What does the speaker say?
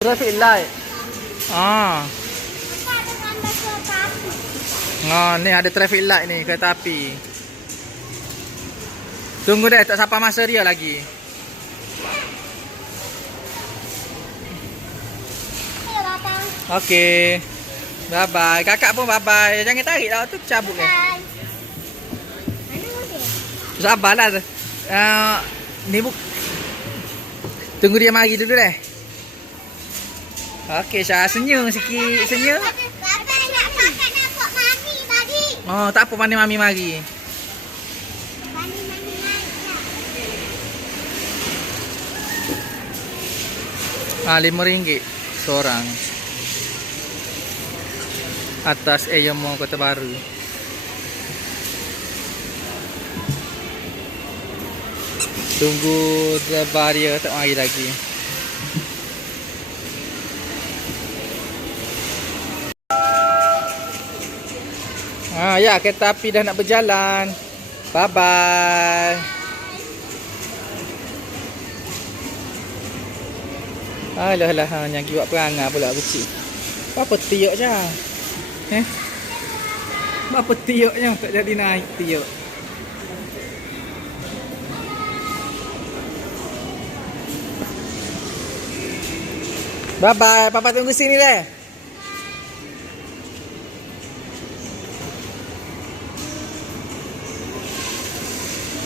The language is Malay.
Traffic light. Ah. Oh, ni ada traffic light ni kereta api. Tunggu deh, tak sampai masa dia lagi. Okey. Bye bye. Kakak pun bye bye. Jangan tarik dah tu cabut ni. Sabarlah. Ni tunggu dia mari dulu deh. Okey, Syah, senyum sikit, senyum. Bapak nak kakak nampak mami tadi. Oh, tak apa, mana mami mari. Mami RM5 seorang. Atas Eyomo Kota Baru. Tunggu driver dia tak mari lagi. Ya, kereta api dah nak berjalan. Bye bye. Alah, yang buat perangai pula kecil. Apa tiuk je? Apa tiuknya tak jadi naik tiuk. Bye bye. Papa tunggu sini deh.